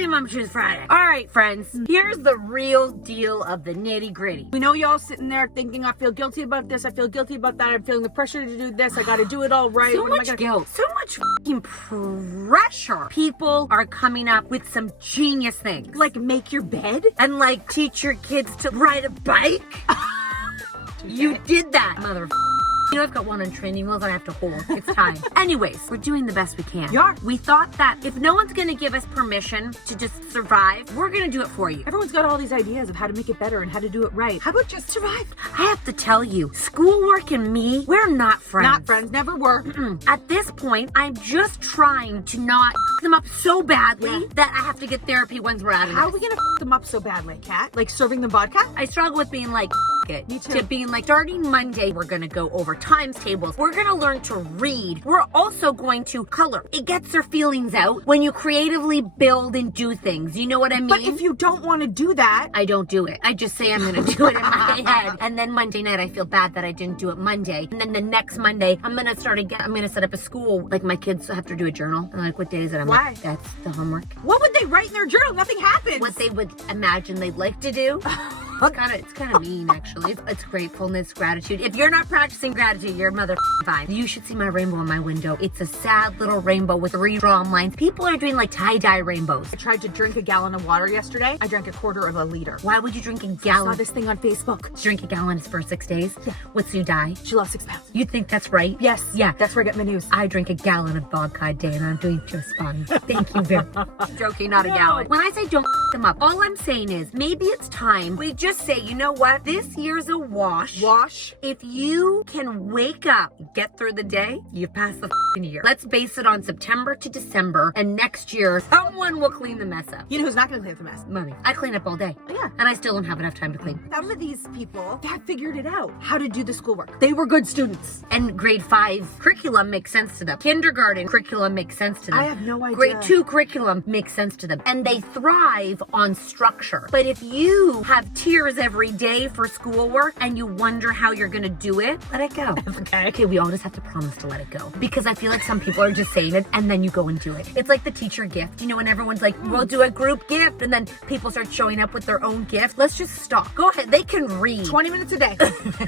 Happy Mom Choose Friday. All right, friends, here's the real deal of the nitty gritty. We know y'all sitting there thinking, I feel guilty about this, I feel guilty about that, I'm feeling the pressure to do this, I gotta do it all right. So much guilt, so much fucking pressure. People are coming up with some genius things. Like make your bed? And like teach your kids to ride a bike. You did that, motherfucker. You know, I've got one on training wheels I have to hold. It's time. Anyways, we're doing the best we can. Yeah. We thought that if no one's gonna give us permission to just survive, we're gonna do it for you. Everyone's got all these ideas of how to make it better and how to do it right. How about just survive? I have to tell you, schoolwork and me, we're not friends. Not friends, never were. At this point, I'm just trying to not f them up so badly that I have to get therapy once we're out of How are this. we gonna f them up so badly, Kat? Like serving them vodka? I struggle with being like, it. Me too. To being like, starting Monday, we're gonna go over times tables. We're gonna learn to read. We're also going to color. It gets their feelings out when you creatively build and do things. You know what I mean? But if you don't want to do that, I don't do it. I just say I'm gonna do it in my head. And then Monday night, I feel bad that I didn't do it Monday. And then the next Monday, I'm gonna start again. I'm gonna set up a school. Like my kids have to do a journal. And like, what day is it? I'm Why? like, that's the homework. what would they write in their journal? Nothing happens. What they would imagine they'd like to do. It's kind of mean, actually. It's gratefulness, gratitude. If you're not practicing gratitude, you're mother fine. You should see my rainbow on my window. It's a sad little rainbow with 3 drawn lines. People are doing like tie-dye rainbows. I tried to drink a gallon of water yesterday. I drank a quarter of a liter. Why would you drink a I gallon? saw this thing on Facebook. Drink a gallon for 6 days? Yeah. What's you die? She lost 6 pounds. You think that's right? Yes. Yeah. That's where I get my news. I drink a gallon of vodka a day and I'm doing just fine. Thank you very much. Joking, not a gallon. When I say don't them up, all I'm saying is maybe it's time we just say, you know what? This year's a wash. Wash. If you can wake up, get through the day, you've passed the year. Let's base it on September to December, and next year, someone will clean the mess up. You know who's not going to clean up the mess? Mommy, I clean up all day. Yeah. And I still don't have enough time to clean. Some of these people have figured it out, how to do the schoolwork. They were good students. And grade 5 curriculum makes sense to them. Kindergarten curriculum makes sense to them. I have no idea. Grade 2 curriculum makes sense to them. And they thrive on structure. But if you have tears every day for schoolwork and you wonder how you're going to do it, let it go. Okay, we all just have to promise to let it go. Because I feel like some people are just saying it and then you go and do it. It's like the teacher gift. You know, when everyone's like, we'll do a group gift, and then people start showing up with their own gift. Let's just stop. Go ahead. They can read. 20 minutes a day.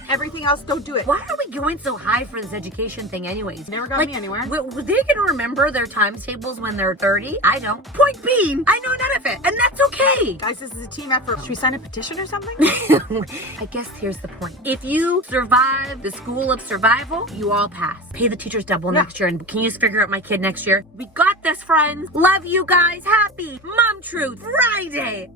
Everything else, don't do it. Why are we going so high for this education thing anyways? Never got me anywhere. Were they going to remember their times tables when they're 30? I don't. Point being, I know none of it. And that's okay. Guys, this is a team effort. Should we sign a petition or something? I guess here's the point. If you survive the school of survival, you all pass. Pay the teachers double next year. And can you just figure out my kid next year? We got this, friends. Love you guys. Happy Mom Truth Friday.